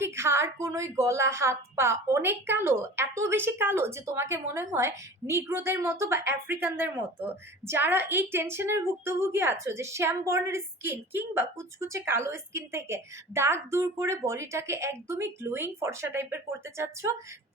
কি ঘাড় কোনোই গলা হাত পা অনেক কালো, এত বেশি কালো যে তোমাকে মনে হয় নিগ্রোদের মতো বা আফ্রিকানদের মতো? যারা এই টেনশনের ভুক্তভোগী আছো যে শ্যাম বর্ণের স্কিন কিংবা কুচকুচে কালো স্কিন থেকে দাগ দূর করে বডিটাকে একদমই গ্লোয়িং ফর্সা টাইপের করতে চাচ্ছ,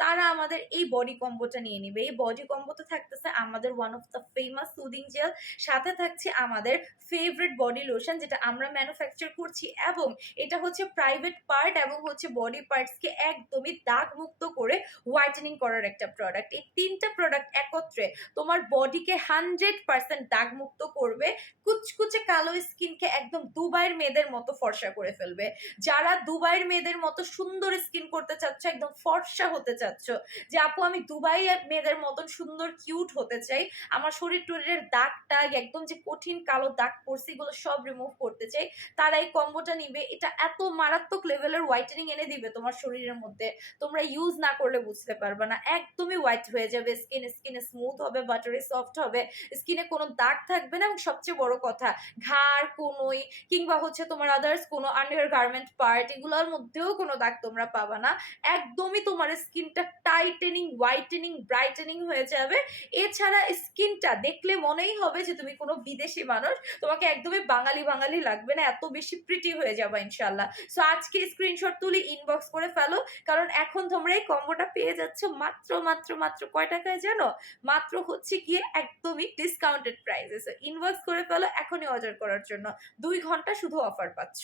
তারা আমাদের এই বডি কম্বোটা নিয়ে নিবে। এই বডি কম্বোতে থাকতেছে আমাদের one of the famous soothing jail, সাথে থাকছে আমাদের ফেভারিট বডি লোশন যেটা আমরা ম্যানুফ্যাকচার করছি, এবং এটা হচ্ছে প্রাইভেট পার্ট এবং হচ্ছে বডি পার্টসকে একদমই দাগ মুক্ত করে হোয়াইটেনিং করার একটা প্রোডাক্ট। এই তিনটা প্রোডাক্ট একত্রে তোমার বডিকে 100% দাগ মুক্ত করবে, কুচকুচে কালো স্কিনকে একদম দুবাইয়ের মেয়েদের মতো ফর্সা করে ফেলবে। যারা দুবাইয়ের মেয়েদের মতো সুন্দর স্কিন করতে চাচ্ছ, একদম ফর্সা হতে চাচ্ছ, যে আপু আমি দুবাই মেয়েদের মতন সুন্দর কিউট হতে চাই, আমার শরীর টরীরের দাগ টাগ একদম যে কঠিন কালো দাগ পড়ছে এগুলো সব রিমুভ করতে চাই, তারা এই কম্বোটা নিবে। এটা এত মারাত্মক লেভেলের হোয়াইটেনিং এনে দিবে তোমার শরীরের মধ্যে, তোমরা ইউজ না করলে বুঝতে পারবে না। একদমই হোয়াইট হয়ে যাবে স্কিন, স্কিনে স্মুথ হবে, বাটারি সফট হবে, স্কিনে কোনো দাগ থাকবে না, এবং সবচেয়ে বড় কথা ঘাড় কোনোই কিংবা হচ্ছে তোমার আদার্স কোনো আন্ডার গার্মেন্ট পার্ট এগুলোর মধ্যেও কোনো দাগ তোমরা পাবা না। একদমই তোমার স্কিনটা টাইটেনিং, হোয়াইটেনিং, ব্রাইটেনিং হয়ে যাবে। এছাড়া স্কিনটা দেখলে মনেই হবে যে তুমি কোনো বিদেশি মানুষ, তোমাকে একদমই বাঙালি বাঙালি লাগবে না, এত বেশি প্রিটি হয়ে যাবে ইনশাল্লাহ। সো আজকে স্ক্রিনশট তুলি ইনবক্স করে ফেলো, কারণ এখন তোমরা এই কম্বোটা পেয়ে যাচ্ছ মাত্র মাত্র মাত্র কয় টাকায় জানো? মাত্র হচ্ছে গিয়ে একদমই ডিসকাউন্টেড প্রাইসে। সো ইনবক্স করে ফেলো এখনই অর্ডার করার জন্য, 2 ঘন্টা শুধু অফার পাচ্ছ।